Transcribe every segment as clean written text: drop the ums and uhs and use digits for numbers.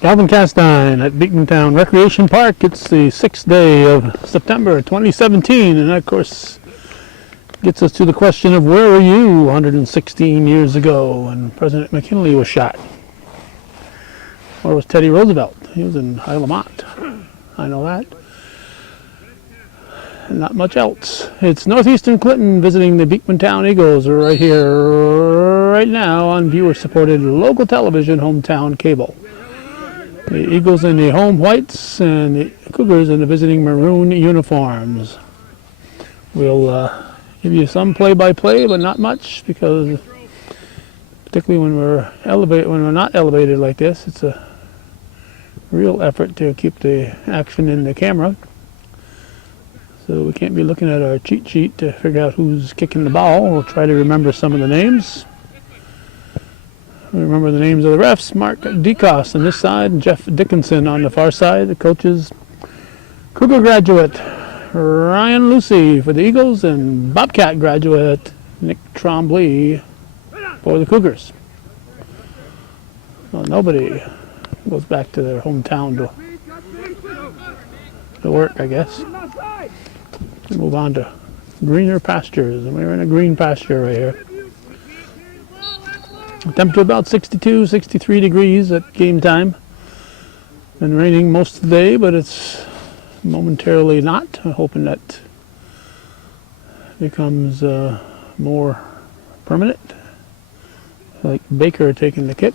Calvin Castine at Beekmantown Recreation Park. It's the 6th day of September 2017, and that, of course, gets us to the question of where were you 116 years ago when President McKinley was shot? Or was Teddy Roosevelt? He was in Isle of Mont. I know that. And not much else. It's Northeastern Clinton visiting the Beekmantown Eagles right here, right now on viewer-supported local television, hometown cable. The Eagles in the home whites and the Cougars in the visiting maroon uniforms. We'll give you some play-by-play, but not much, because particularly when we're not elevated like this, it's a real effort to keep the action in the camera. So we can't be looking at our cheat sheet to figure out who's kicking the ball. We'll try to remember some of the names. Remember the names of the refs: Mark DeCoste on this side and Jeff Dickinson on the far side. The coaches: Cougar graduate Ryan Lucy for the Eagles and Bobcat graduate Nick Trombley for the Cougars. Well, nobody goes back to their hometown to work, I guess. We'll move on to greener pastures, and we're in a green pasture right here. Temperature about 62, 63 degrees at game time. Been raining most of the day, but it's momentarily not. I'm hoping that becomes more permanent. Like Baker taking the kick.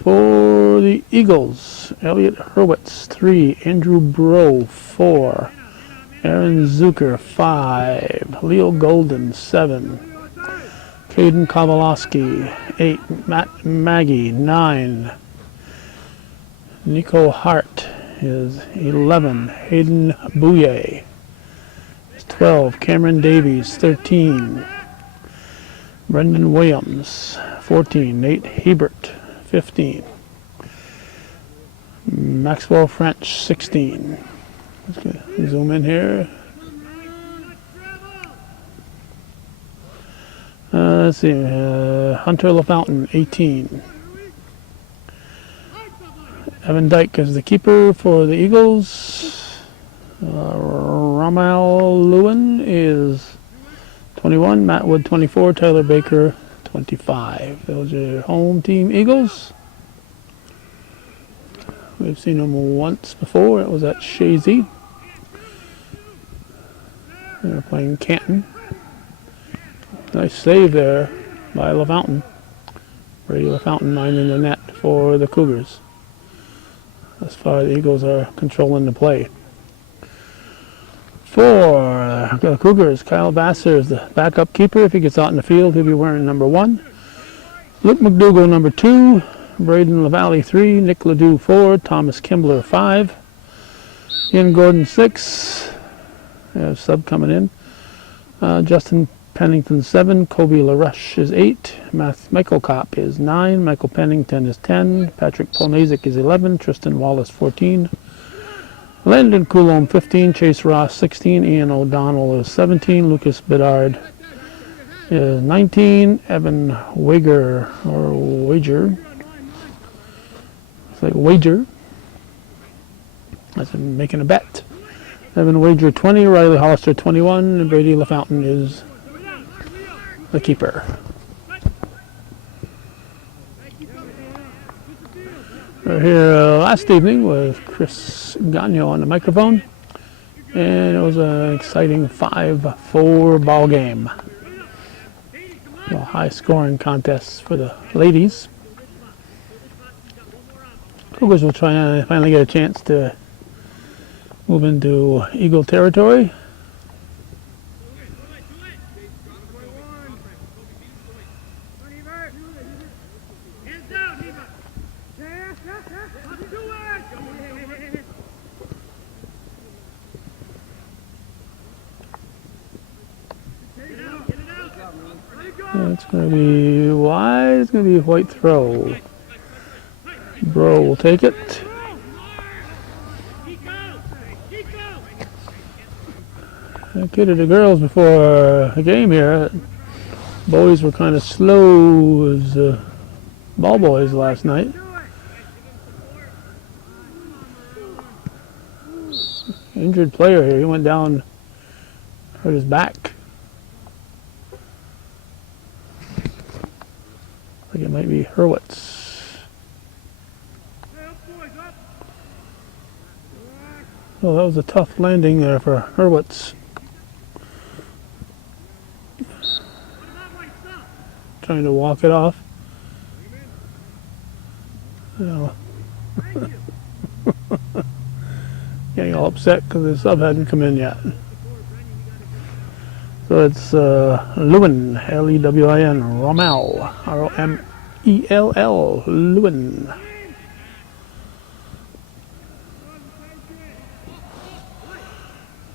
For the Eagles, Elliot Hurwitz, 3. Andrew Bro, 4. Aaron Zucker, 5. Leo Golden, 7. Caden Kowalowski, 8. Matt Maggie, 9. Nico Hart is 11. Hayden Bouye is 12. Cameron Davies, 13. Brendan Williams, 14. Nate Hebert, 15. Maxwell French, 16. Let's zoom in here. Let's see. Hunter LaFountain, 18. Evan Dyke is the keeper for the Eagles. Ramal Lewin is 21. Matt Wood, 24. Tyler Baker, 25. Those are your home team Eagles. We've seen them once before. It was at Shazy. They were playing Canton. Nice save there by LaFountain. Brady LaFountain minding the net for the Cougars. Thus far, the Eagles are controlling the play. For the Cougars, Kyle Vassar is the backup keeper. If he gets out in the field, he'll be wearing number 1. Luke McDougall, number 2. Braden LaValle, 3. Nick Ledoux, 4. Thomas Kimbler, 5. Ian Gordon, 6. Sub coming in. Justin Pennington, 7. Kobe LaRush is 8. Michael Kopp is 9. Michael Pennington is 10. Patrick Polnazik is 11. Tristan Wallace, 14. Landon Coulombe, 15. Chase Ross, 16. Ian O'Donnell is 17. Lucas Bedard is 19. Evan Wager, or Wager. It's like wager. That's making a bet. Evan Wager, 20. Riley Hollister, 21. And Brady LaFountain is the keeper. We're here last evening with Chris Gagno on the microphone, and it was an exciting 5-4 ball game. A high-scoring contest for the ladies. Cougars will try and finally get a chance to move into Eagle territory. It's going to be wide. It's going to be a white throw. Bro will take it. I kidded the girls before the game here. Boys were kind of slow as ball boys last night. Injured player here. He went down, hurt his back. I think it might be Hurwitz. Oh, that was a tough landing there for Hurwitz. Trying to walk it off. You know. Getting all upset because the sub hadn't come in yet. So it's Lewin, Lewin, Rommel, Romell, Lewin.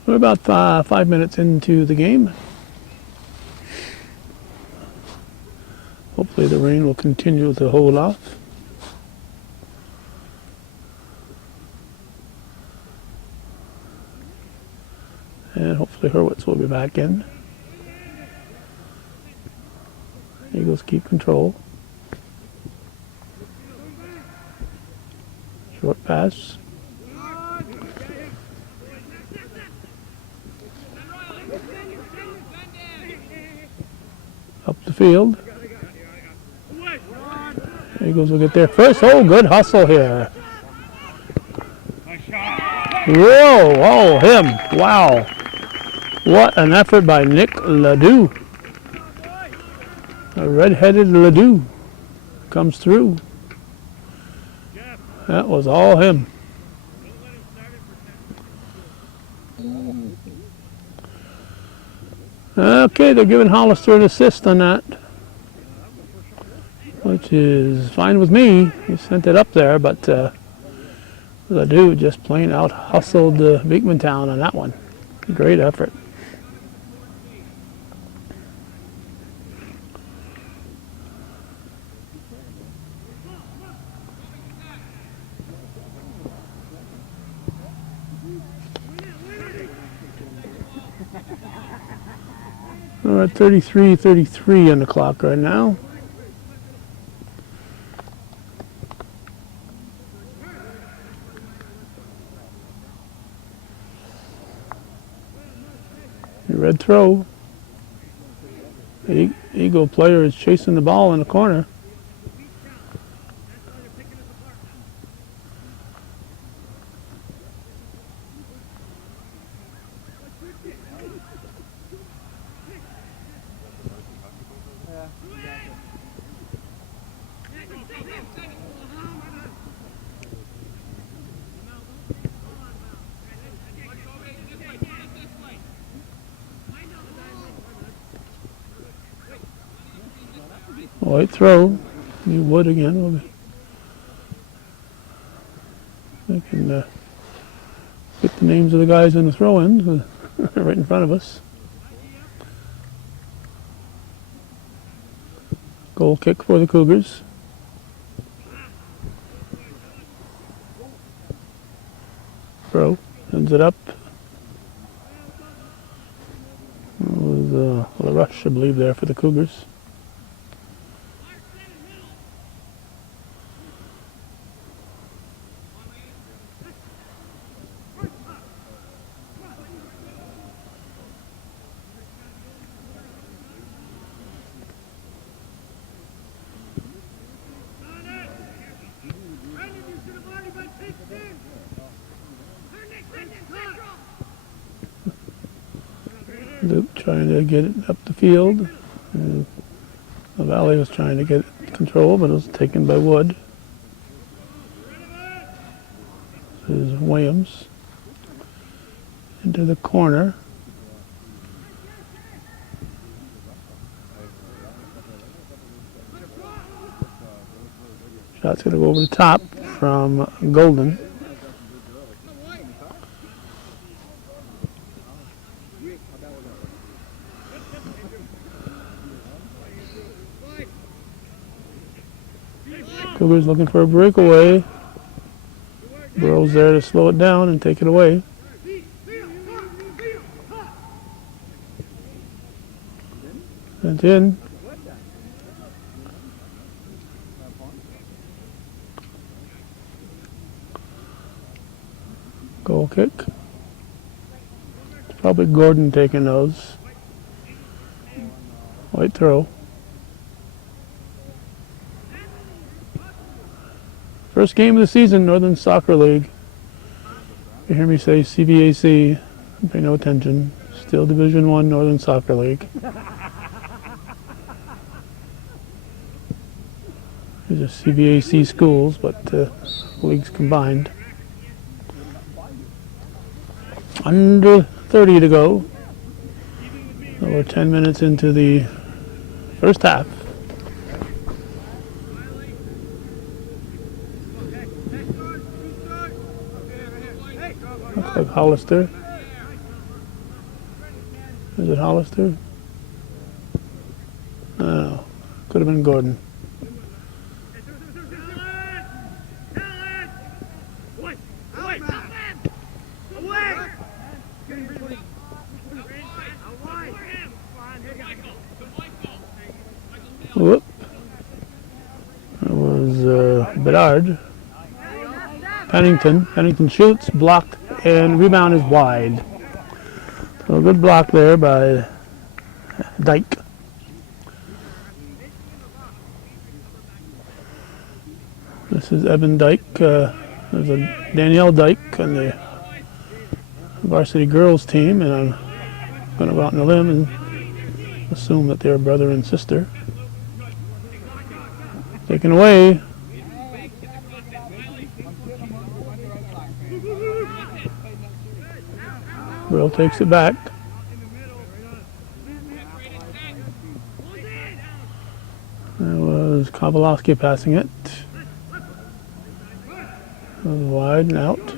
We're about 5 minutes into the game. Hopefully the rain will continue to hold off. And hopefully Hurwitz will be back in. Eagles keep control. Short pass. Up the field. Eagles will get there first. Oh, good hustle here. Whoa, oh, him. Wow. What an effort by Nick Ledoux. A red-headed Ledoux comes through. That was all him. Okay, they're giving Hollister an assist on that, which is fine with me. He sent it up there, but Ledoux just plain out hustled Beekmantown on that one. Great effort. We're at 33:33 on the clock right now. Red throw. The Eagle player is chasing the ball in the corner. White throw. You would again. I can get the names of the guys in the throw-ins right in front of us. Goal kick for the Cougars. Throw. Ends it up. It was a rush, I believe, there for the Cougars. Luke trying to get it up the field. And the Valley was trying to get control, but it was taken by Wood. This is Williams into the corner. Shot's going to go over the top from Golden. Cougars looking for a breakaway. Burrow's there to slow it down and take it away. Sent in. Goal kick. Probably Gordon taking those. White throw. First game of the season, Northern Soccer League. You hear me say CBAC, pay no attention. Still Division One, Northern Soccer League. These are CBAC schools, but leagues combined. Under 30 to go. So we're 10 minutes into the first half. Looks like Hollister. Is it Hollister? No, could have been Gordon. Whoop. It was Bedard. Pennington shoots, blocked, and rebound is wide. So a good block there by Dyke. This is Evan Dyke. There's a Danielle Dyke on the varsity girls team, and I'm going to go out on a limb and assume that they're brother and sister. Taken away. Brill takes it back. That was Kowalowski passing it. It was wide and out.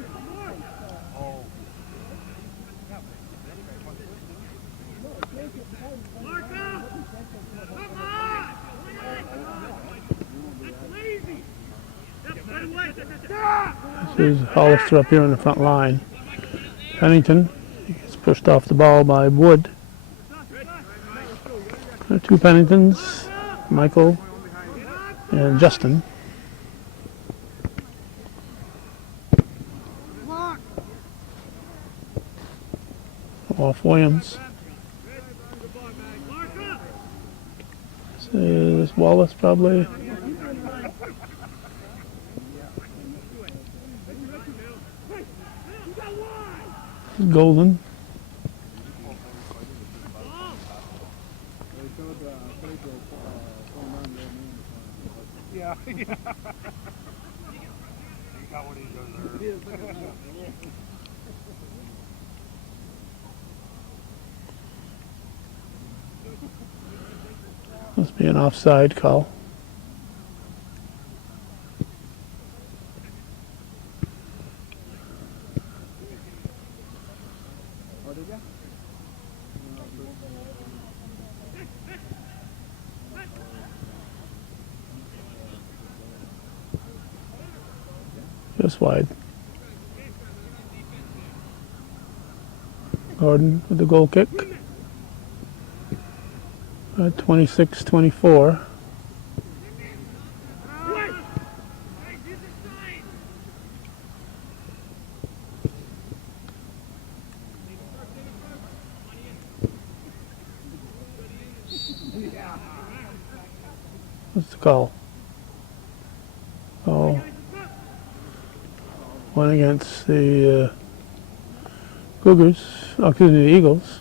This is Hollister up here on the front line. Pennington gets pushed off the ball by Wood. There are two Penningtons, Michael and Justin. Off Williams. This is Wallace probably. Golden. Yeah. Must be an offside call. Just wide. Gordon with the goal kick. 26-24. What's the call? Oh, one against the Cougars. Oh, excuse me, the Eagles.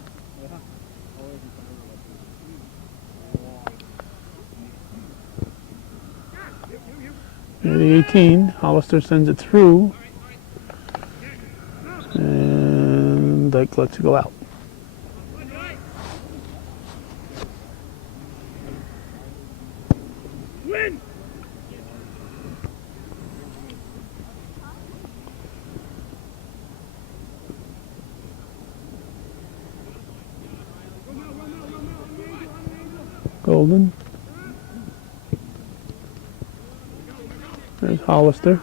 Near the 18, Hollister sends it through, and Dyke lets it go out. Golden. There's Hollister.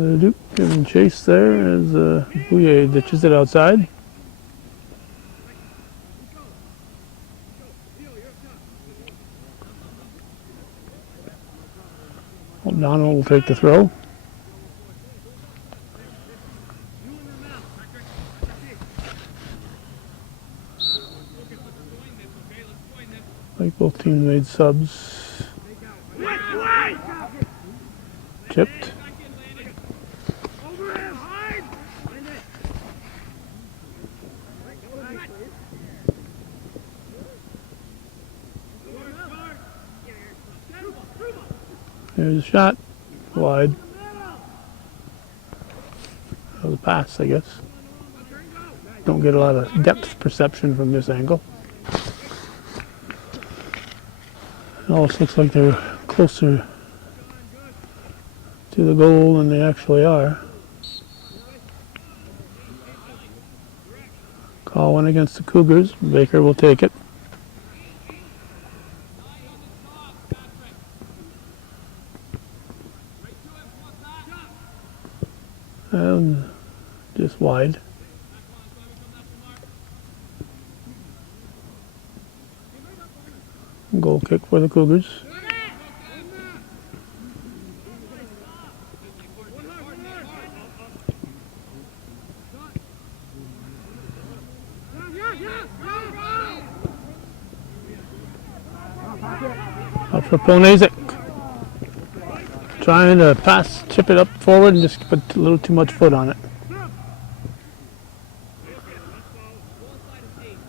Duke giving chase there as Bouye ditches it outside. O'Donnell will take the throw. Like both teams made subs. Chipped. There's a shot. Wide. That was a pass, I guess. Don't get a lot of depth perception from this angle. It almost looks like they're closer to the goal than they actually are. Call one against the Cougars. Baker will take it. And just wide. Goal kick for the Cougars. Up for Ponesic. Trying to pass, chip it up forward and just put a little too much foot on it.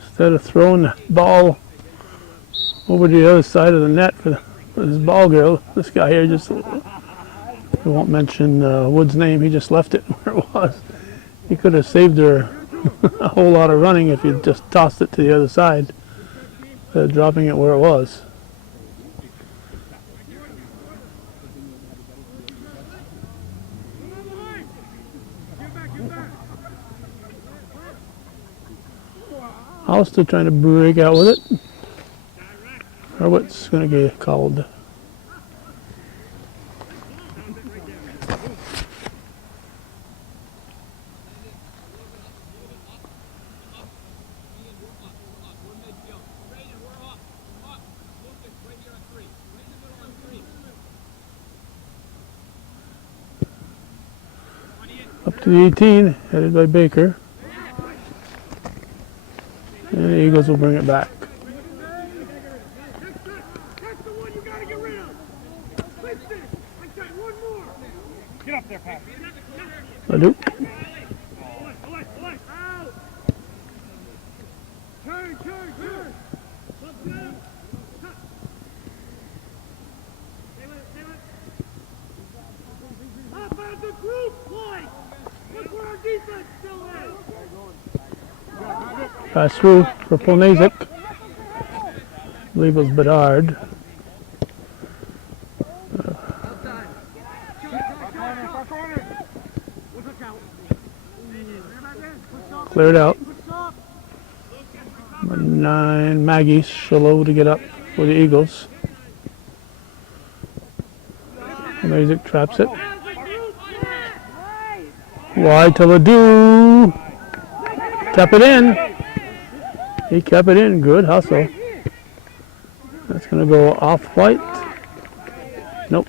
Instead of throwing the ball over to the other side of the net for this ball girl, this guy here just, we won't mention Wood's name, he just left it where it was. He could have saved her a whole lot of running if he'd just tossed it to the other side, dropping it where it was. Hollister trying to break out with it. Or what's going to get called? Up to the 18, headed by Baker. And the Eagles will bring it back. Get up there, Pat. Leduc. Pass through for Ponesic. I believe it was Bedard. Cleared out. Number 9, Maggie Shallow to get up for the Eagles. Ponesic traps it. Wide to Ledoux. Tap it in. He kept it in. Good hustle. That's going to go off white. Nope.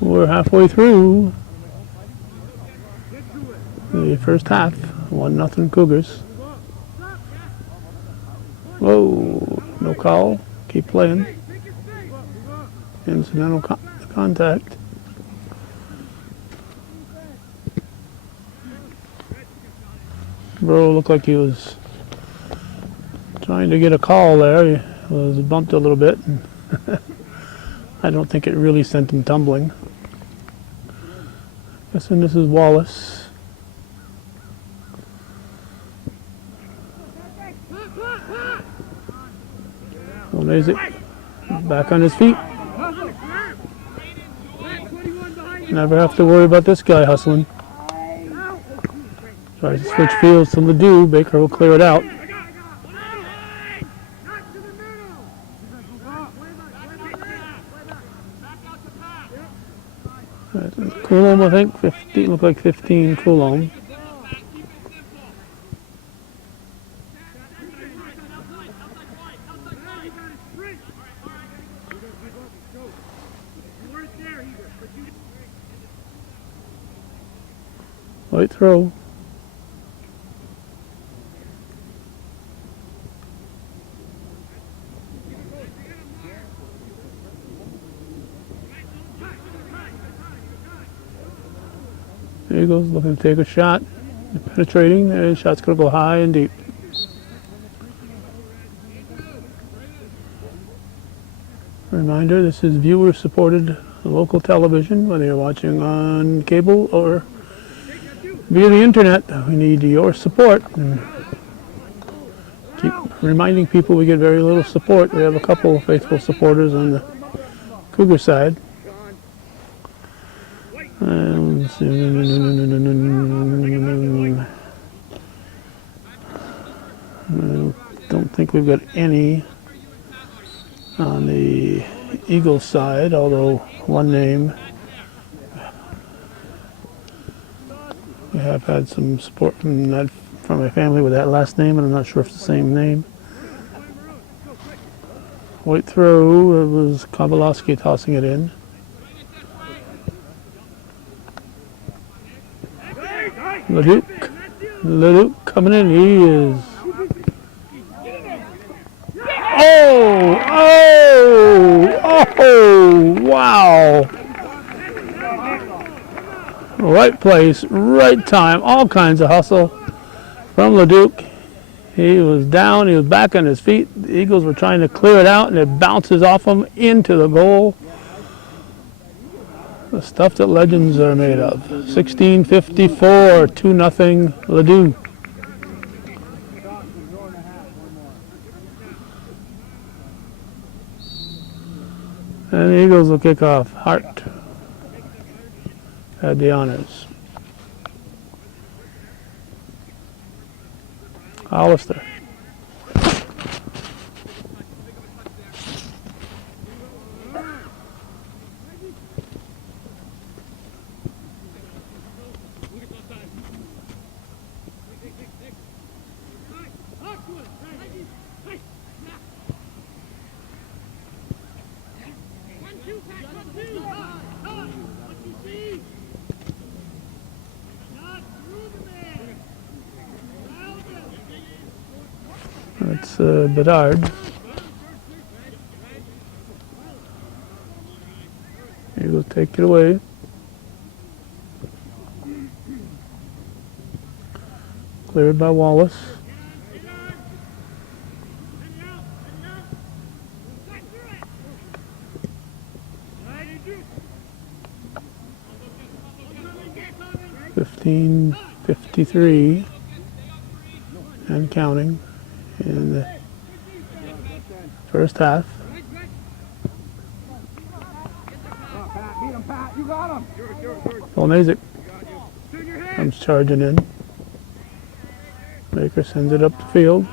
We're halfway through the first half. 1-0 Cougars. Whoa. No call. Keep playing. Incidental contact. Bro looked like he was trying to get a call there. He was bumped a little bit. I don't think it really sent him tumbling. Guessing this is Wallace. Amazing. Back on his feet. Never have to worry about this guy hustling. Tries to switch fields to Ledoux. Baker will clear it out. Coulomb, I think. 15, look like 15 Coulomb. White throw. Eagles looking to take a shot. Penetrating. The shot's going to go high and deep. Reminder, this is viewer-supported local television, whether you're watching on cable or via the internet. We need your support. And keep reminding people we get very little support. We have a couple of faithful supporters on the Cougar side. I don't think we've got any on the Eagles side, although one name. We have had some support from my family with that last name, and I'm not sure if it's the same name. White throw, it was Kovalowski tossing it in. Leduc coming in, he is. Oh, wow. Right place, right time, all kinds of hustle from Leduc. He was down, he was back on his feet. The Eagles were trying to clear it out, and it bounces off him into the goal. The stuff that legends are made of. 16:54, 2-0 Ledoux. And the Eagles will kick off. Hart had the honors. Hollister. That's Bedard. Eagles take it away. Cleared by Wallace. $15:53 and counting in the first half. Polnazik comes charging in. Baker sends it up the field.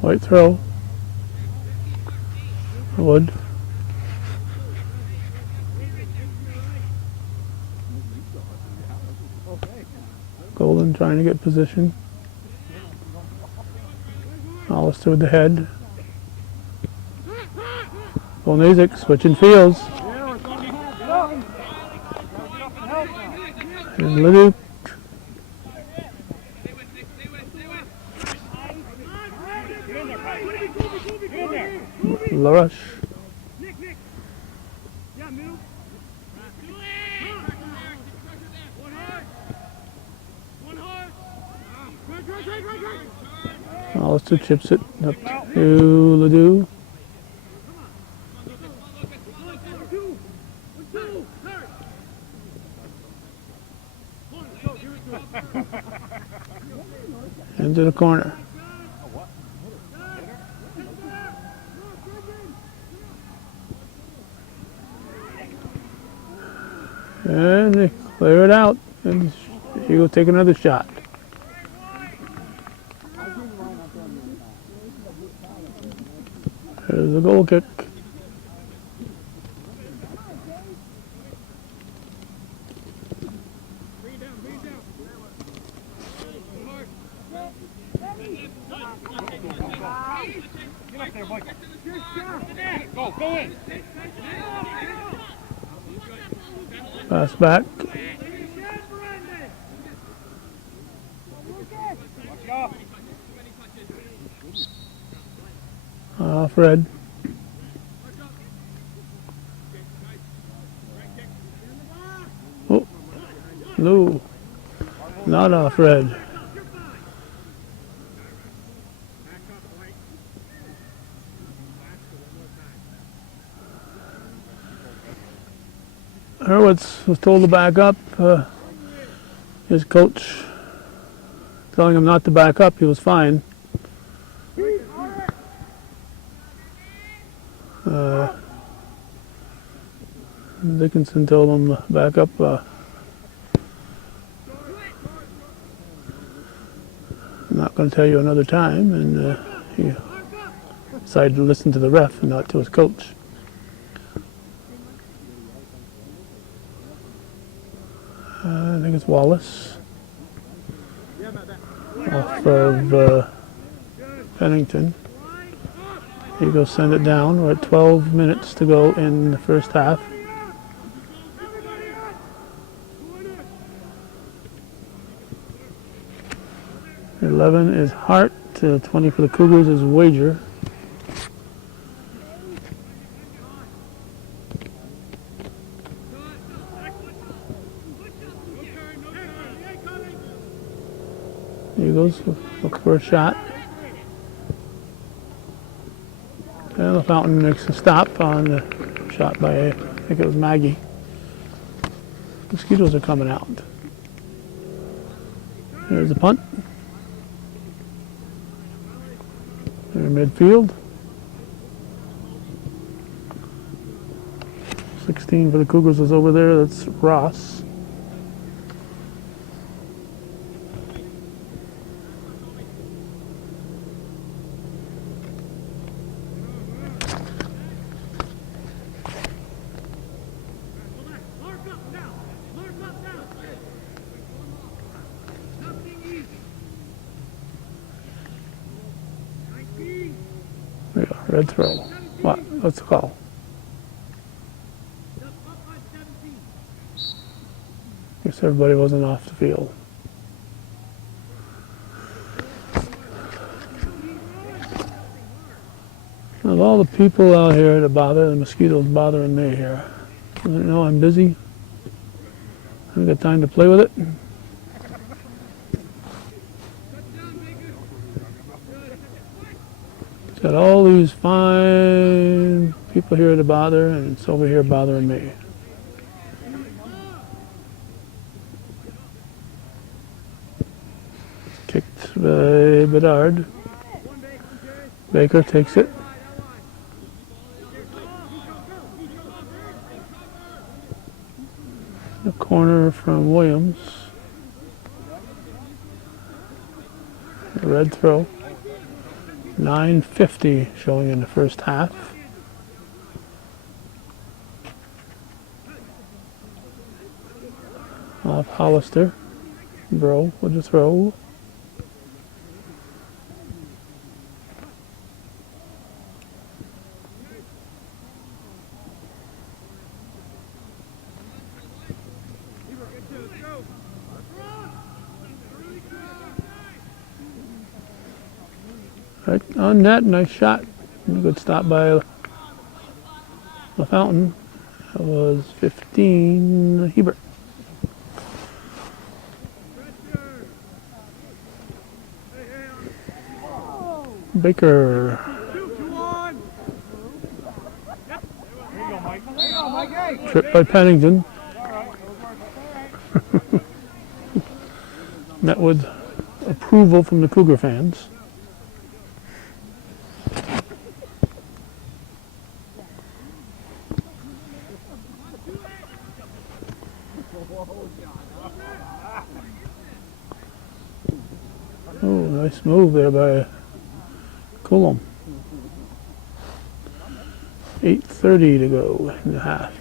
White throw. Wood. Golden trying to get position. Hollister with the head. Polnazik switching fields. And Leduc. LaRush. Hollister chips it up to Ledoux. Into the corner. And they clear it out. And he will take another shot. There's the goal kick. Get up there, Mike. Go in. Pass back. Fred. Oh, no, not Fred. Hurwitz was told to back up. His coach telling him not to back up. He was fine. Dickinson told him back up. I'm not going to tell you another time, and he decided to listen to the ref and not to his coach. I think it's Wallace off of Pennington. Eagles send it down. We're at 12 minutes to go in the first half. $11 is Hart. 20 for the Cougars is Wager. Eagles look for a shot. And the Fountain makes a stop on the shot by, I think it was Maggie. Mosquitoes are coming out. There's the punt. They're in midfield. 16 for the Cougars is over there. That's Ross. There you go, red throw. What? What's the call? Guess everybody wasn't off the field. Of all the people out here that bother, the mosquitoes bothering me here. I know I'm busy. I haven't got time to play with it. Got all these fine people here to bother, and it's over here bothering me. Kicked by Bedard. Baker takes it. The corner from Williams. A red throw. 9:50 showing in the first half. Off Hollister. Bro with the throw. Right on net, nice shot. Good stop by the Fountain. That was 15 Hebert. Baker. Trip by Pennington. Met with approval from the Cougar fans. Nice move there by Coulomb. 8:30 to go in the half.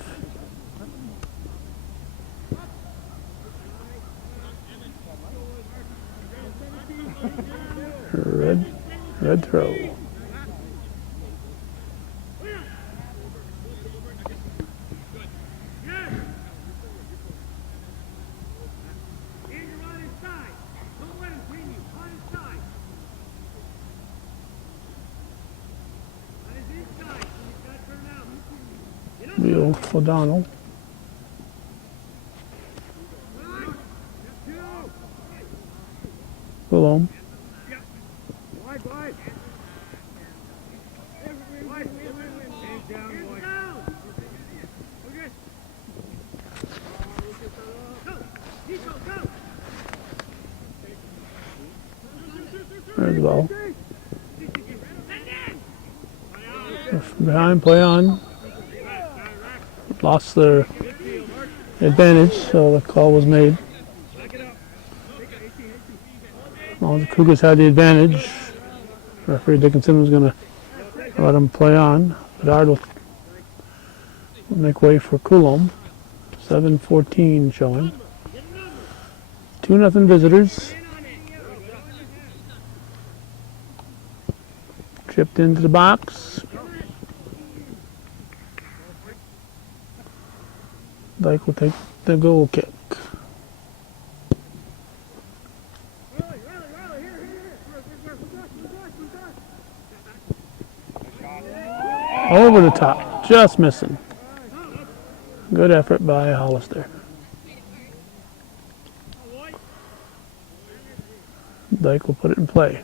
Red throw. Wheel O'Donnell. Coulomb. There's the ball. From behind, play on. Lost their advantage, so the call was made. Well, the Cougars had the advantage. Referee Dickinson was going to let them play on. Bedard will make way for Coulomb. 7:14 showing. 2-0 visitors. Chipped into the box. Dyke will take the goal kick. Over the top, just missing. Good effort by Hollister. Dyke will put it in play.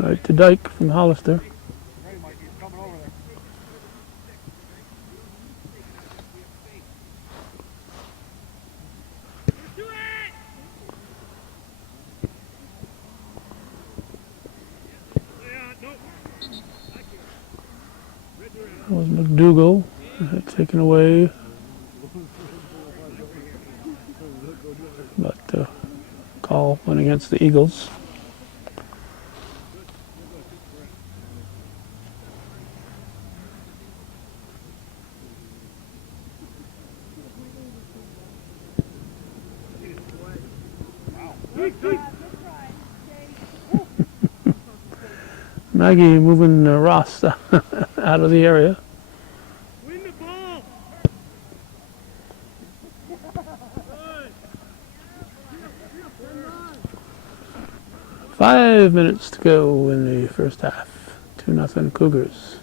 Right to Dyke from Hollister. That was McDougall taken away. But the call went against the Eagles. Maggie moving Ross out of the area. Win the ball. 5 minutes to go in the first half. 2-0 Cougars.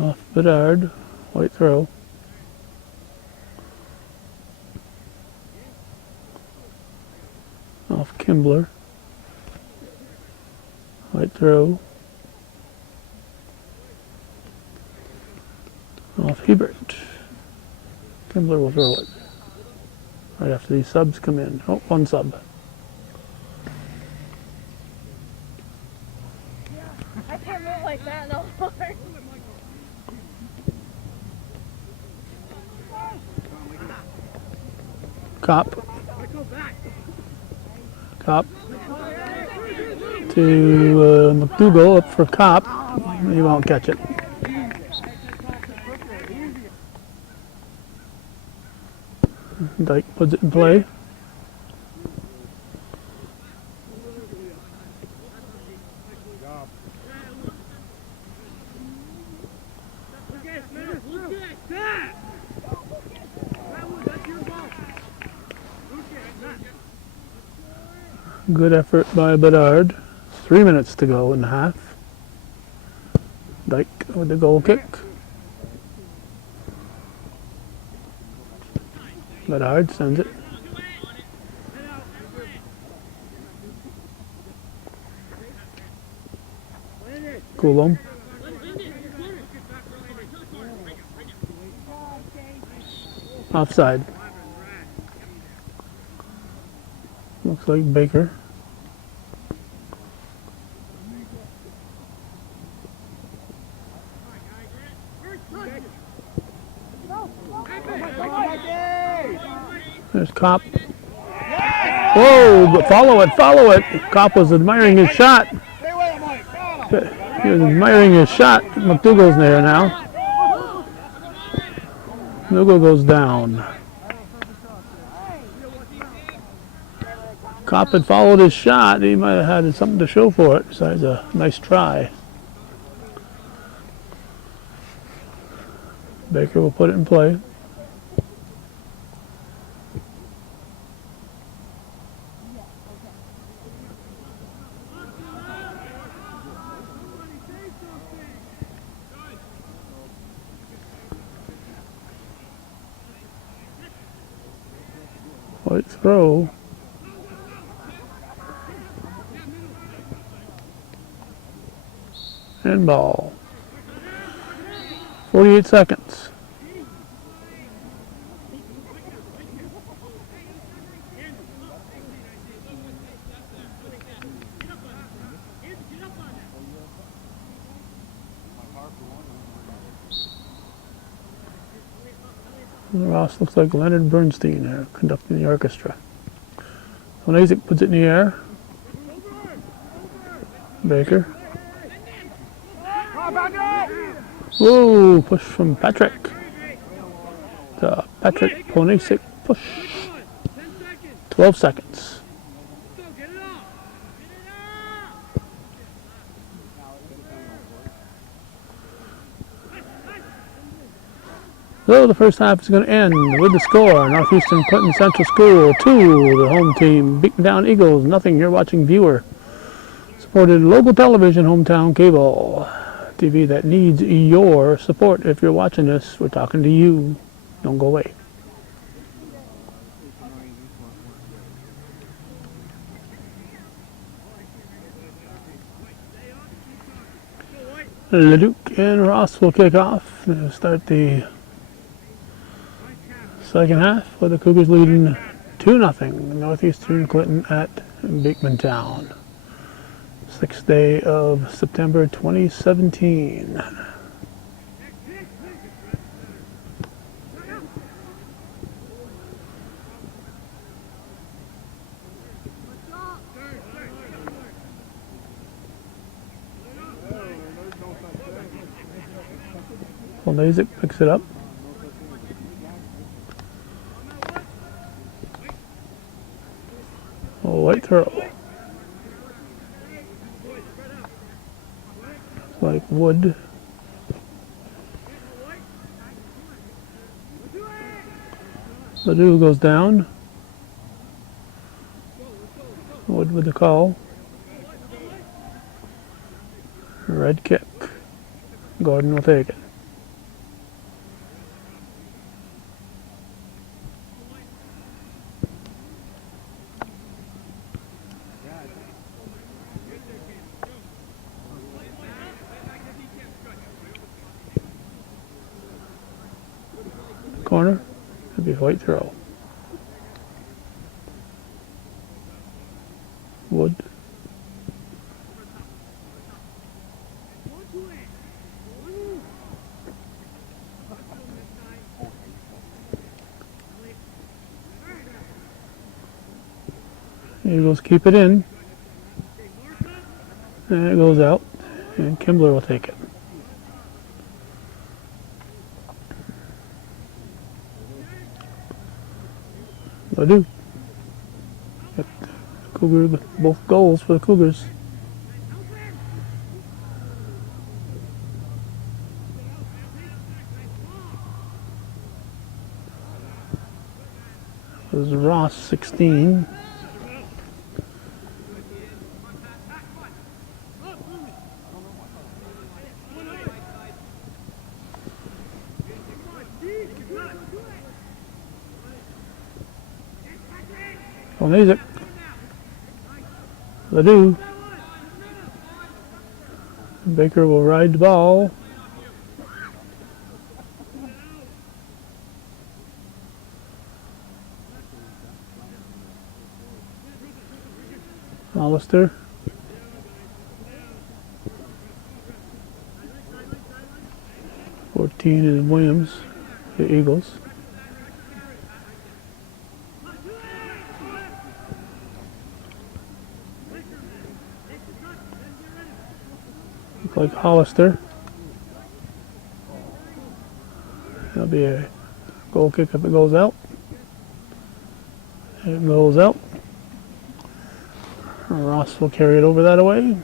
Off Bedard, white throw. Off Kimbler, white throw. Off Hebert. Kimbler will throw it. Right after these subs come in. Oh, one sub. I can't move like that no more. Cop to McDougall, up for Cop. He won't catch it. Dyke puts it in play. Good effort by Bedard. 3 minutes to go in the half. Dyke with the goal kick. Bedard sends it. Coulomb. Offside. Looks like Baker. There's Kopp. Whoa, follow it, follow it. Kopp was admiring his shot. He was admiring his shot. McDougal's there now. McDougal goes down. Kopp had followed his shot. He might have had something to show for it besides a nice try. Baker will put it in play. White throw. And ball. 48 seconds. Ross looks like Leonard Bernstein there, conducting the orchestra. Onasic puts it in the air. Baker. Whoa, push from Patrick. To Patrick Ponasic push. 12 seconds. So the first half is going to end with the score. Northeastern Clinton Central School 2, the home team. Beekmantown Eagles, nothing. You're watching Viewer. Supported local television, hometown cable. TV that needs your support. If you're watching this, we're talking to you. Don't go away. Leduc and Ross will kick off. They'll start the second half with the Cougars leading 2-0. Northeastern Clinton at Beekmantown. 6th day of September 2017. Onasic picks it up. White throw. Like Wood. Ledoux goes down. Wood with the call. Red kick. Gordon will take it. Corner, it'd be a white throw. Wood. Eagles keep it in. And it goes out, and Kimbler will take it. Ledoux. Cougar, both goals for the Cougars. This is Ross, 16. Onasic. Ledoux. Baker will ride the ball. Hollister. "14" is Williams, the Eagles. Looks like Hollister. That'll be a goal kick if it goes out. It goes out. Ross will carry it over that way.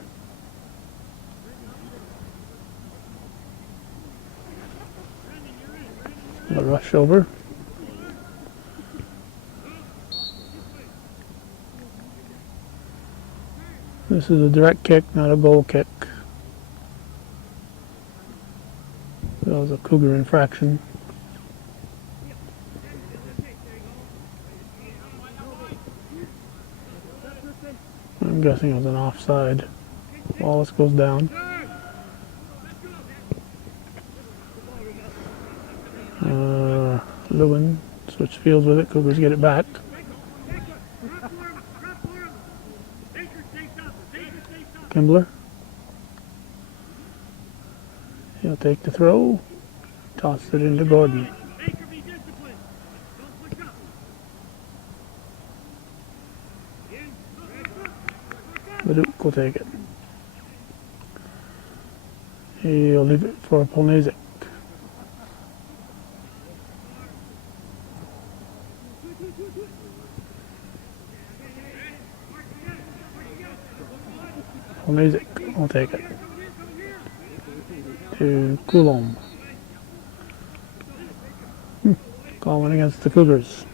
The rush over. This is a direct kick, not a goal kick. That was a Cougar infraction. I'm guessing it was an offside. Wallace goes down. Lewin switch fields with it. Cougars get it back. Kimbler. He'll take the throw. Toss it into Gordon. Leduc will take it. He'll leave it for Polnesic. Polnesic will take it. To Coulomb. Calling against the Cougars.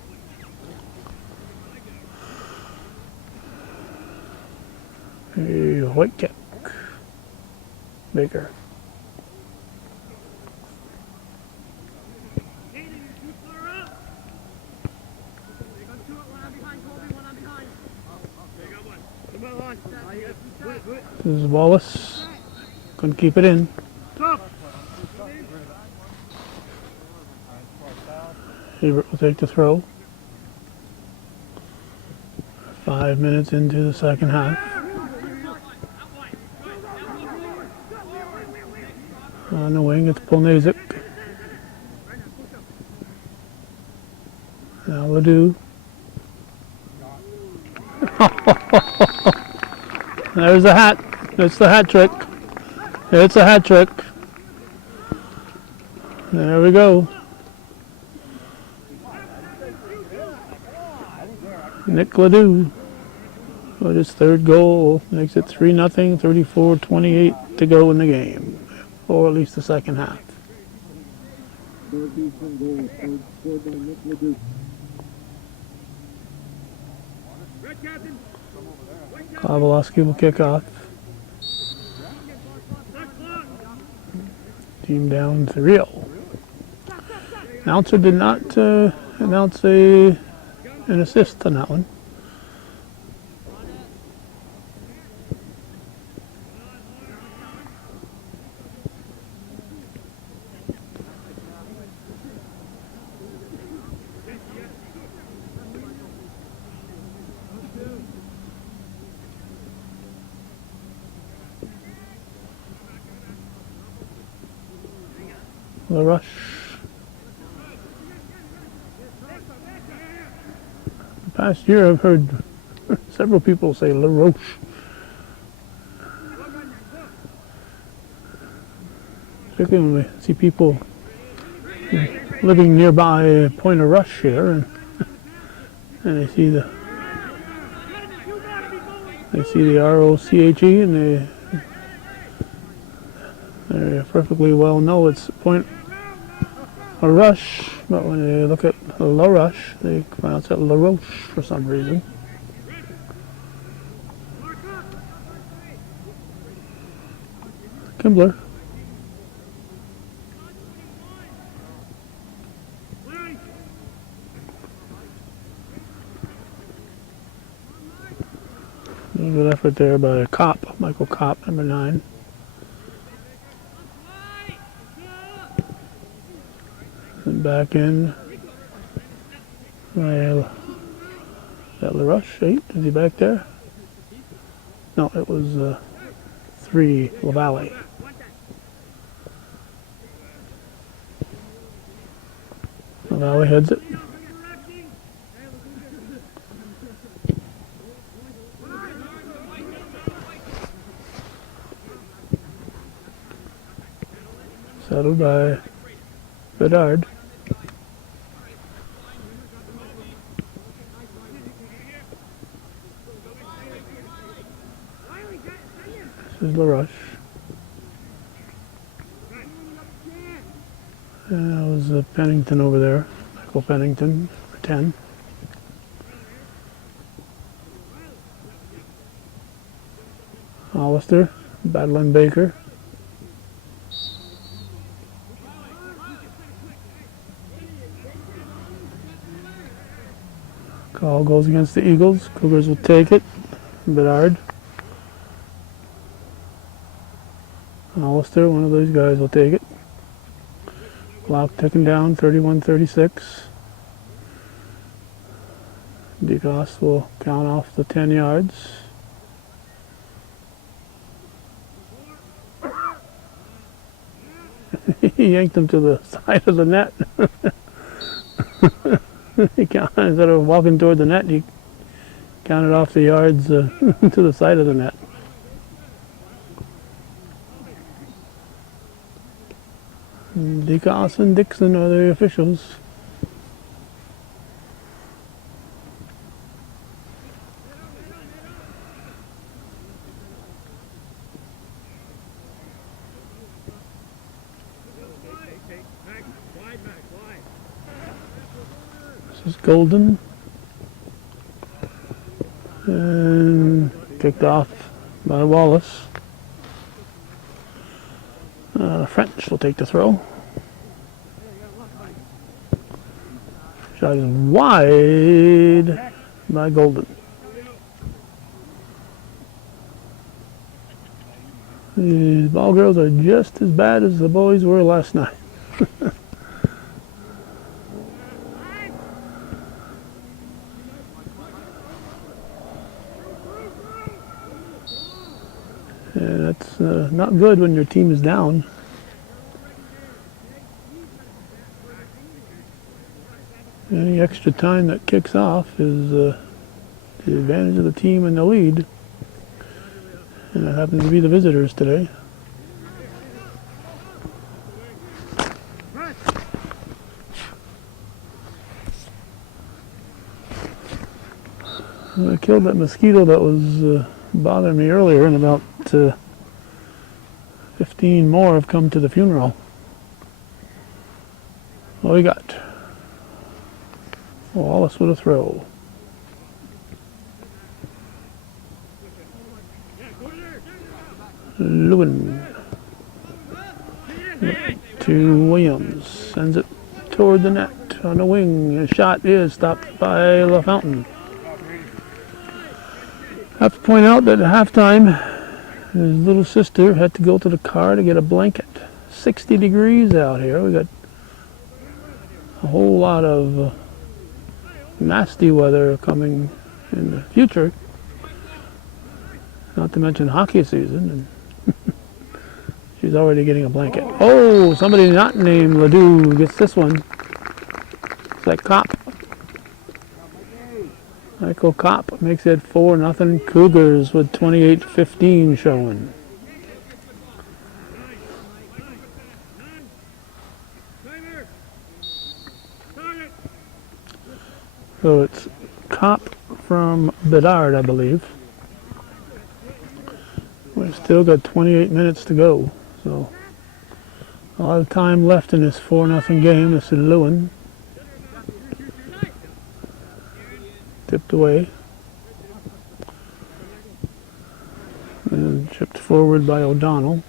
A white kick. Baker. This is Wallace. Couldn't keep it in. Hebert will take the throw. 5 minutes into the second half. On the wing, it's Polnesic. Now Ledoux. There's the hat. It's the hat trick. It's a hat trick. There we go. Nick Ledoux with his third goal makes it 3-0, 34-28 to go in the game, or at least the second half. Kowalski will kick off. Team down 3-0. Announcer did not announce an assist on that one. The rush. The past year I've heard several people say La Roche. Particularly when we see people living nearby Point of Rush here, and they see the ROCHE, and they perfectly well know it's Point of Rush, but when they look at La Roche, they pronounce it La Roche for some reason. Kimbler. Good effort there by Michael Kopp, number 9. And back in. Is that LaRoche? 8? Is he back there? No, it was 3 LaValle. LaValle heads it. Settled by Bedard. This is LaRush. That was Pennington over there. Michael Pennington for 10. Hollister battling Baker. Call goes against the Eagles. Cougars will take it. Bedard. Hollister, one of those guys will take it. Clock ticking down, 31-36. DeCoste will count off the 10 yards. He yanked him to the side of the net. He counted, instead of walking toward the net, he counted off the yards to the side of the net. DeCoste and Dixon are the officials. This is Golden. And kicked off by Wallace. French will take the throw. Shot is wide by Golden. These ball girls are just as bad as the boys were last night. And that's not good when your team is down. Any extra time that kicks off is the advantage of the team in the lead. And it happens to be the visitors today. I killed that mosquito that was bothering me earlier, and about 15 more have come to the funeral. What we got? Wallace with a throw. Lewin to Williams. Sends it toward the net on the wing. His shot is stopped by LaFountain. I have to point out that at halftime, his little sister had to go to the car to get a blanket. 60 degrees out here. We got a whole lot of nasty weather coming in the future. Not to mention hockey season. And she's already getting a blanket. Oh, somebody not named Ledoux gets this one. It's like Kopp. Michael Kopp makes it 4-0. Cougars with 28-15 showing. So it's Kopp from Bedard, I believe. We've still got 28 minutes to go. So a lot of time left in this 4-0 game. This is Lewin. Tipped away. And chipped forward by O'Donnell.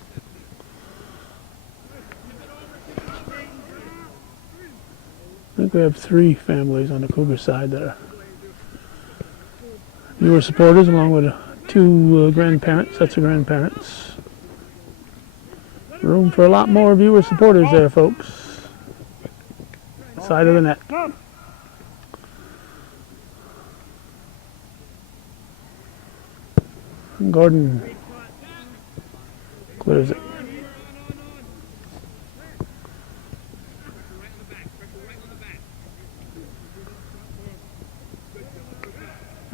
I think we have 3 families on the Cougar side that are viewer supporters, along with 2 grandparents, sets of grandparents. Room for a lot more viewer supporters there, folks. Side of the net. Gordon clears it.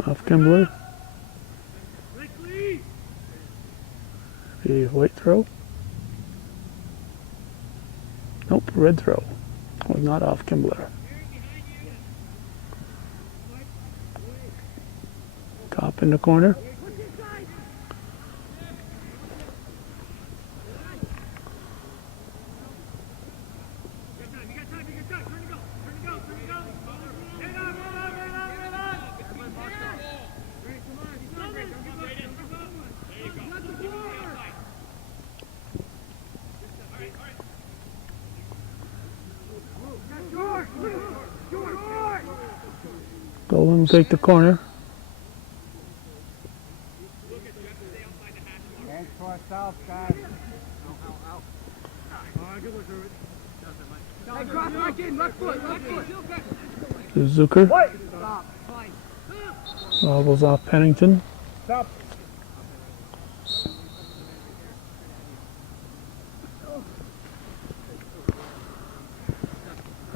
Off Kimbler. The white throw. Nope, red throw. Was not off Kimbler. Top in the corner. Golden will take the corner. Hands towards south, guys. Hey, cross back in, left foot. To Zucker. Stop. Wobbles off Pennington. Stop.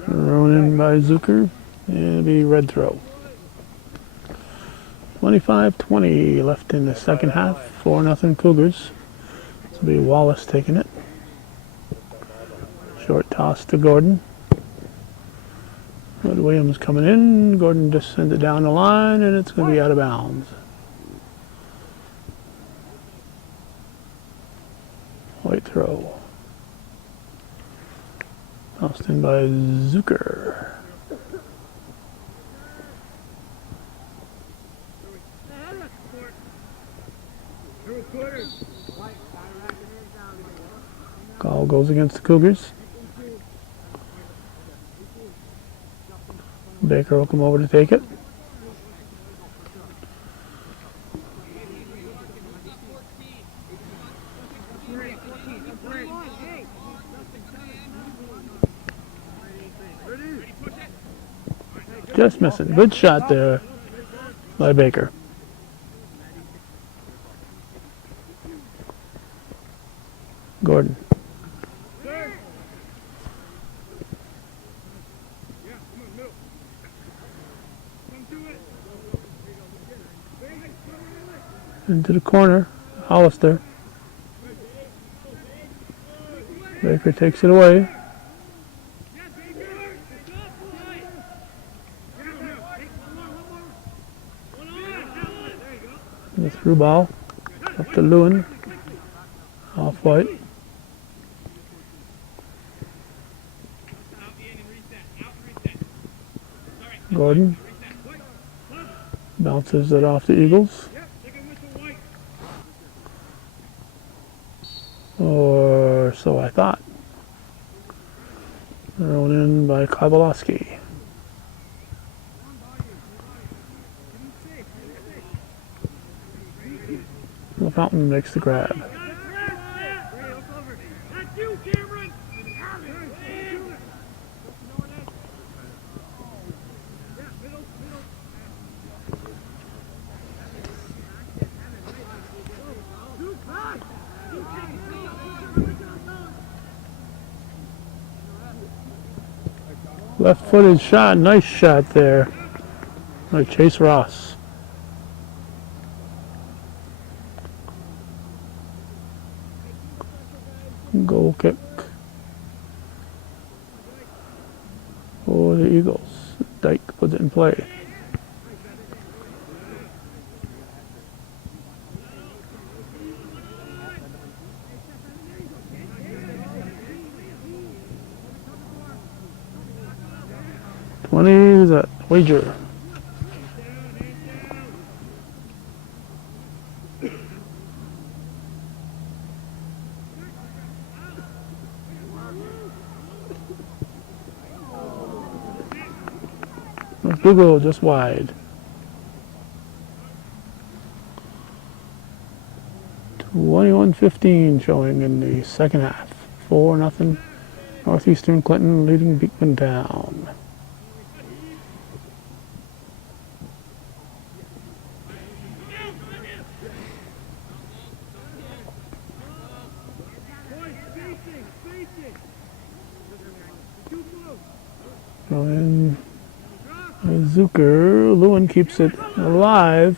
Thrown in by Zucker. It'll be red throw. 25-20 left in the second half. 4-0 Cougars. This will be Wallace taking it. Short toss to Gordon. But Williams coming in. Gordon just sends it down the line, and it's going to be out of bounds. White throw. Tossed in by Zucker. Call goes against the Cougars. Baker will come over to take it. Just missing. Good shot there by Baker. Gordon. Into the corner. Hollister. Baker takes it away. The through ball. Up to Lewin. Off white. Gordon bounces it off the Eagles. Or so I thought. Thrown in by Kowalski. The Fountain makes the grab. Left-footed shot, nice shot there by Chase Ross. Goal kick for the Eagles. Dyke puts it in play. Is a wager. Google just wide. 21-15 showing in the second half. 4-0 Northeastern Clinton leading Beekmantown. Throw in Zucker. Lewin keeps it alive.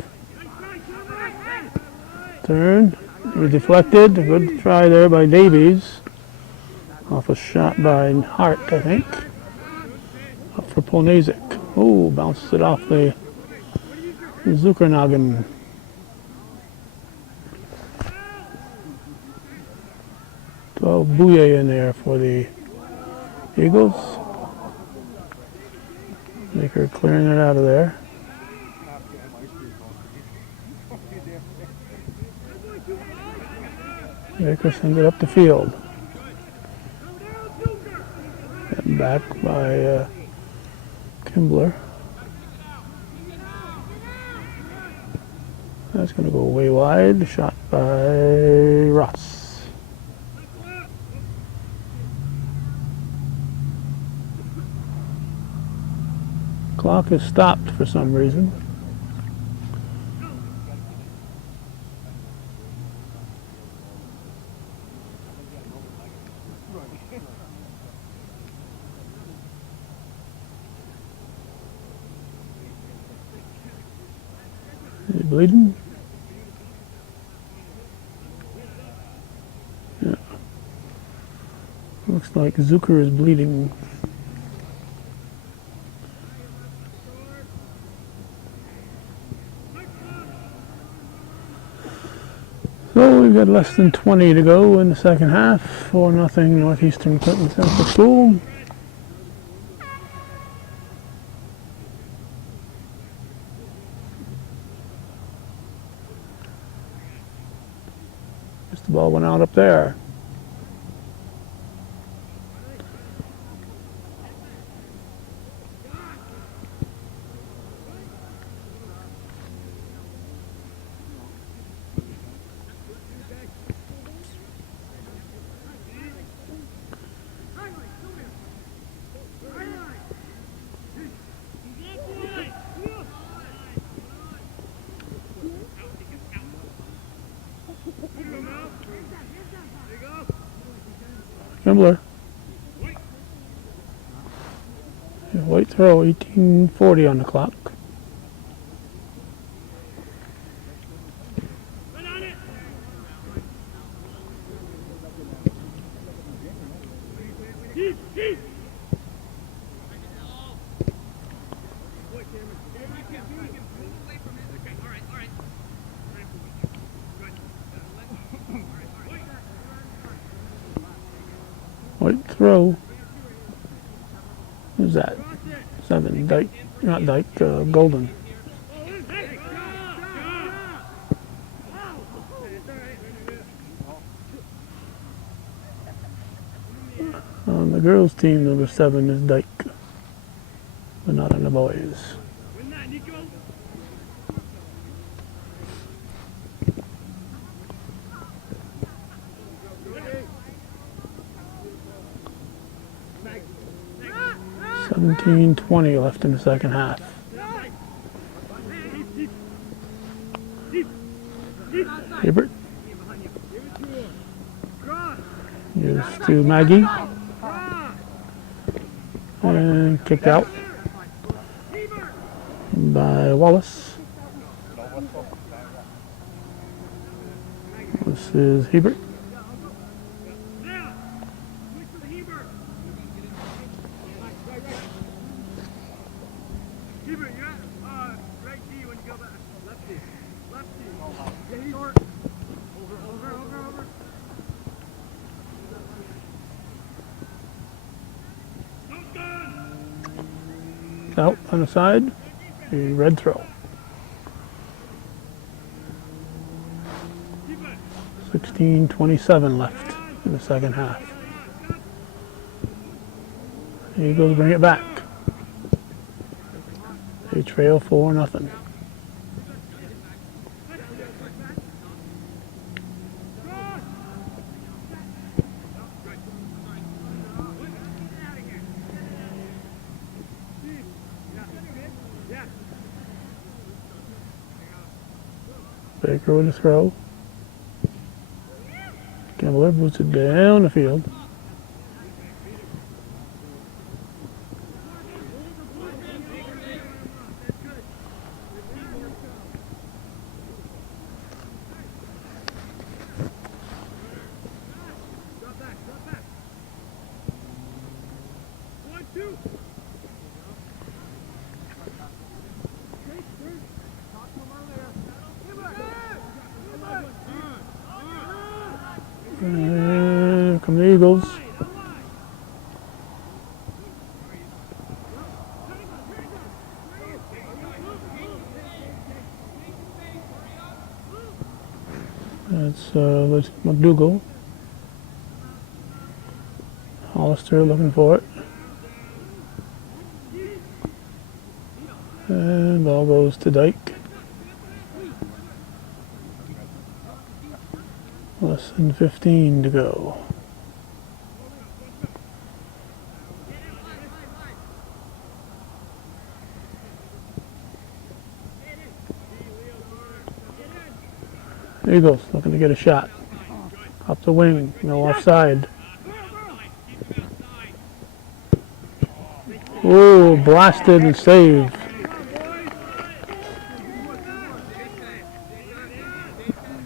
Turn. It was deflected. A good try there by Davies. Off a shot by Hart, I think. Up for Polnazic. Oh, bounces it off the Zucker noggin. Bouye in there for the Eagles. Baker clearing it out of there. Baker sends it up the field. And back by Kimbler. That's going to go way wide. Shot by Ross. Clock has stopped for some reason. Is he bleeding? Yeah. Looks like Zucker is bleeding. So we've got less than 20 to go in the second half. 4-0 Northeastern Clinton Central School. Just the ball went out up there. Kimbler. White throw, 18:40 on the clock. White throw. Who's that? 7, Dyke, not Dyke, Golden. On the girls' team, number 7 is Dyke, but not on the boys. 17:20 left in the second half. Hibbert. Here's to Maggie. And kicked out by Wallace. This is Hebert. Out on the side, a red throw. 16:27 left in the second half. The Eagles bring it back. They trail 4-0. Baker with a throw. Kimbler boots it down the field. Here come the Eagles. That's McDougal. Hollister looking for it. And ball goes to Dyke. Less than 15 to go. Eagles looking to get a shot. Up the wing, no offside. Ooh, blasted and saved.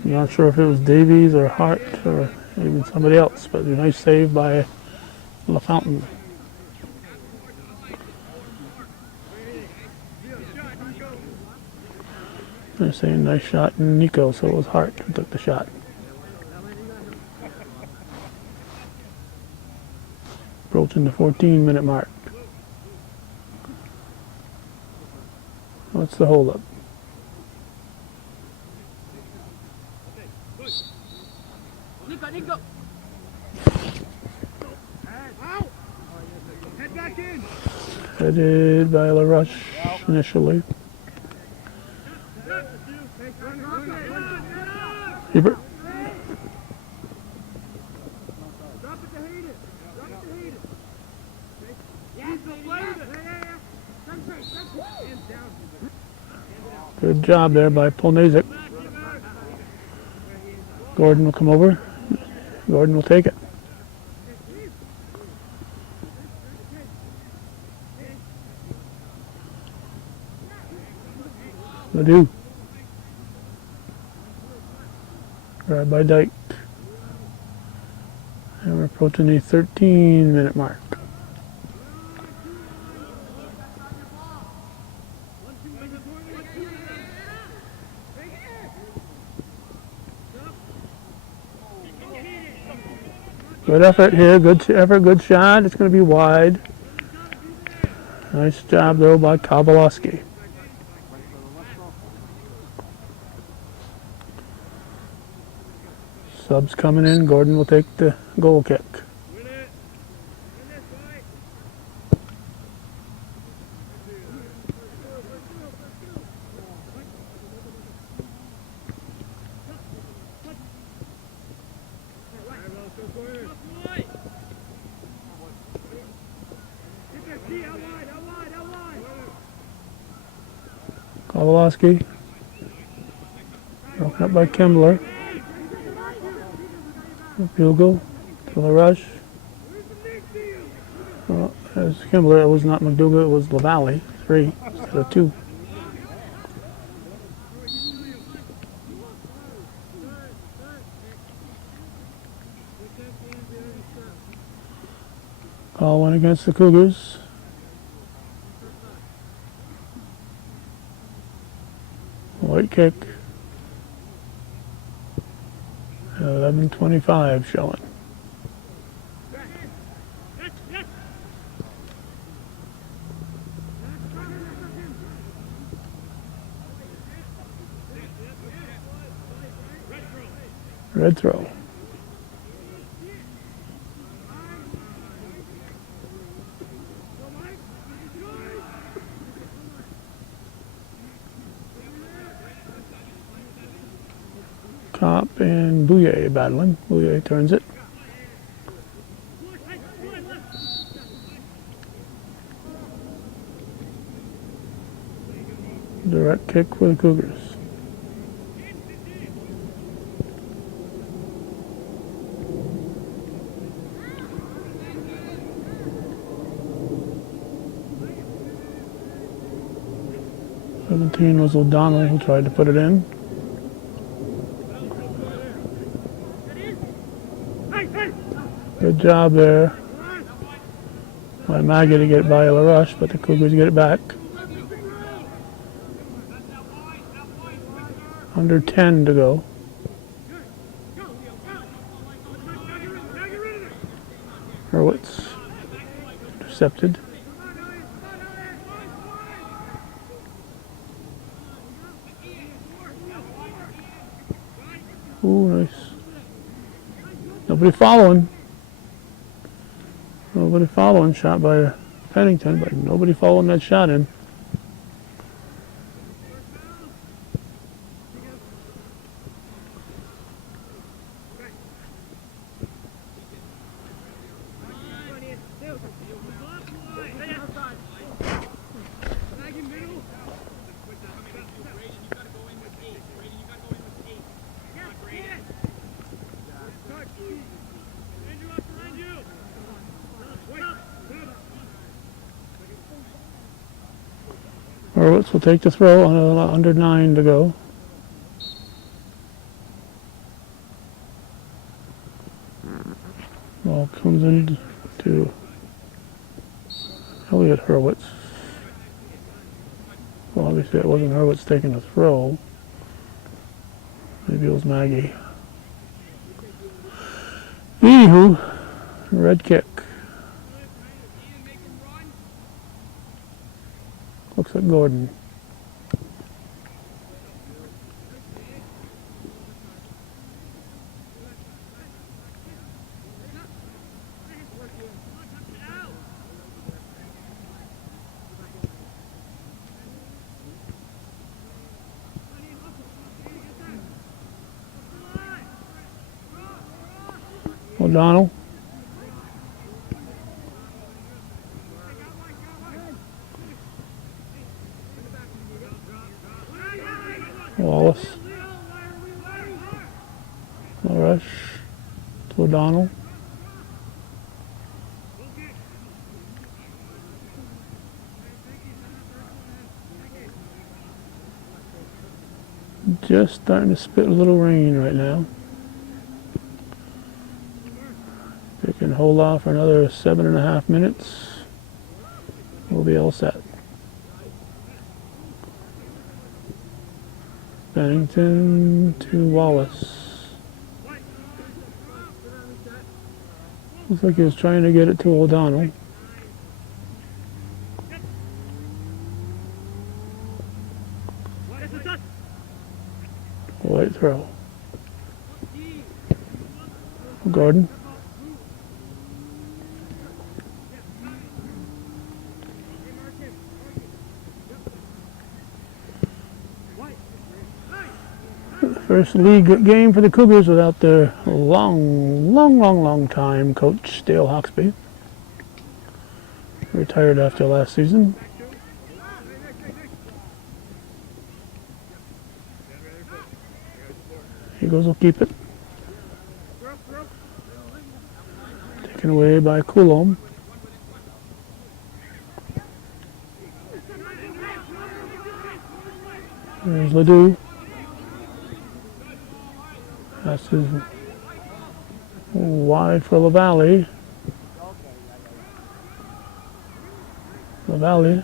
I'm not sure if it was Davies or Hart or even somebody else, but a nice save by LaFountain. They're saying nice shot in Nico, so it was Hart who took the shot. Approaching the 14-minute mark. What's the holdup? Nico. Head back in. Headed by LaRush initially. Hubert. Drop it to Hayden. Good job there by Polnazic. Gordon will come over. Gordon will take it. Ledoux. Grabbed by Dyke. And we're approaching the 13-minute mark. Good effort here, good effort, good shot. It's going to be wide. Nice job though by Kowalski. Subs coming in. Gordon will take the goal kick. Kowalski. Broken up by Kimbler. Bugle to LaRush. Well, as Kimbler, it was not McDougal, it was LaValle. 3 instead of 2. Call went against the Cougars. White kick. 11:25 showing. Red throw. Cop and Bouye battling. Bouye turns it. Direct kick for the Cougars. Was O'Donnell who tried to put it in. Good job there by Maggie to get by LaRush, but the Cougars get it back. Under 10 to go. Hurwitz. Intercepted. Ooh, nice. Nobody following. Nobody following. Shot by Pennington, but nobody following that shot in. Hurwitz will take the throw on under 9 to go. Ball comes in to Elliot Hurwitz. Well, obviously it wasn't Hurwitz taking the throw. Maybe it was Maggie. Anywho, red kick. Looks like Gordon. O'Donnell. Wallace. Rush to O'Donnell. Just starting to spit a little rain right now. They can hold off for another 7.5 minutes. We'll be all set. Bennington to Wallace. Looks like he was trying to get it to O'Donnell. White throw. Gordon. First league game for the Cougars without their long time coach, Dale Hawksby. Retired after last season. Eagles will keep it. Taken away by Coulomb. There's Ledoux. That's wide for LaValle. LaValle.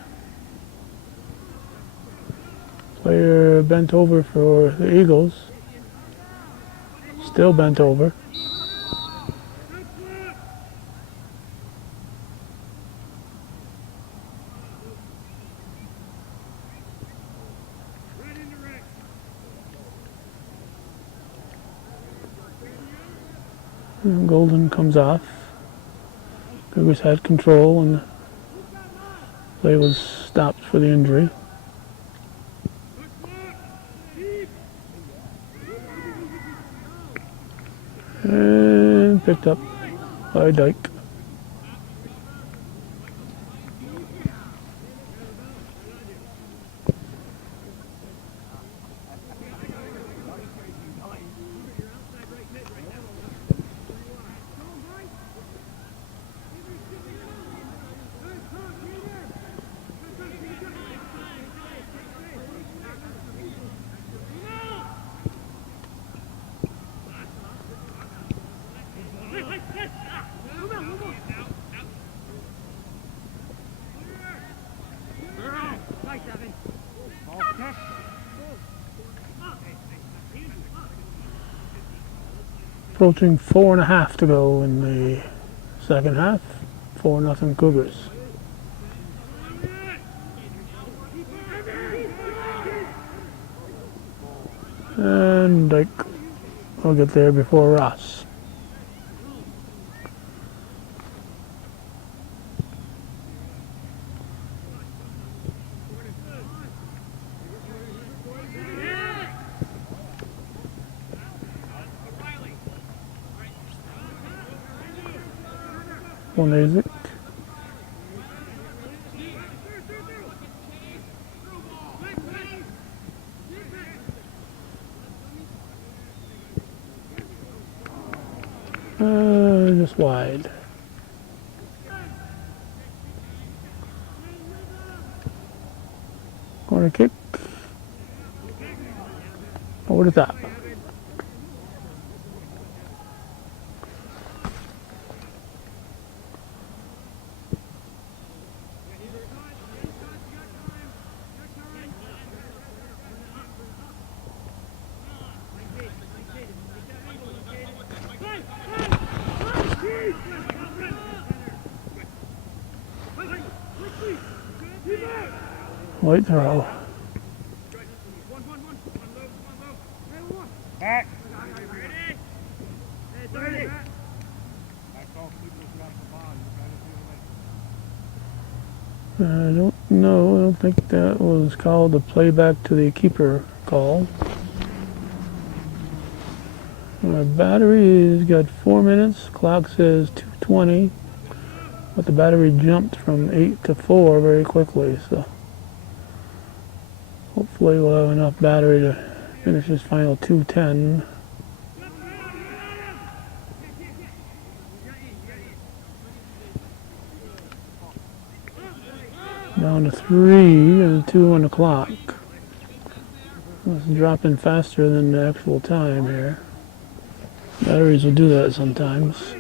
Player bent over for the Eagles. Still bent over. And Golden comes off. Cougars had control and the play was stopped for the injury. And picked up by Dyke. Approaching 4.5 to go in the Second half, 4-0 Cougars. And Dyke will get there before Ross. Isaac. Just wide. Corner kick. Over the top. Late throw. Back. I don't know. I don't think that was called a playback to the keeper call. Our battery's got 4 minutes. Clock says 2:20, but the battery jumped from 8 to 4 very quickly. So hopefully we'll have enough battery to finish this final 2:10. Down to 3 and 2 on the clock. It's dropping faster than the actual time here. Batteries will do that sometimes.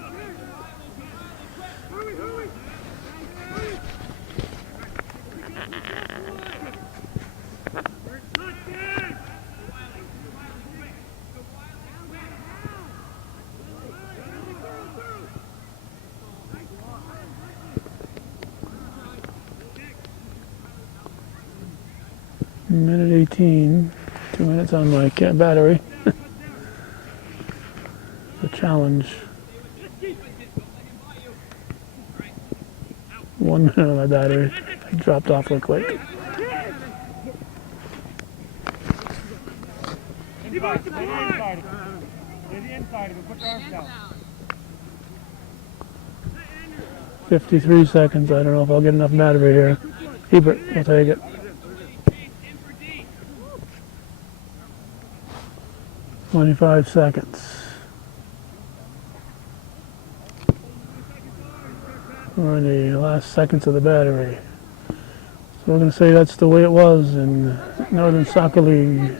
Minute 18, 2 minutes on my battery. The challenge. 1 minute on my battery. I dropped off real quick. Inside. Stay the inside of it. Put your arms down. 53 seconds. I don't know if I'll get enough battery here. Hebert, I'll take it. 25 seconds. We're in the last seconds of the battery. So we're going to say that's the way it was in Northern Soccer League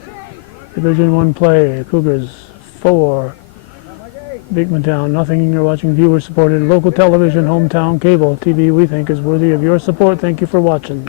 Division One play. Cougars 4, Beekmantown nothing. You're watching viewer-supported local television, hometown cable TV we think is worthy of your support. Thank you for watching.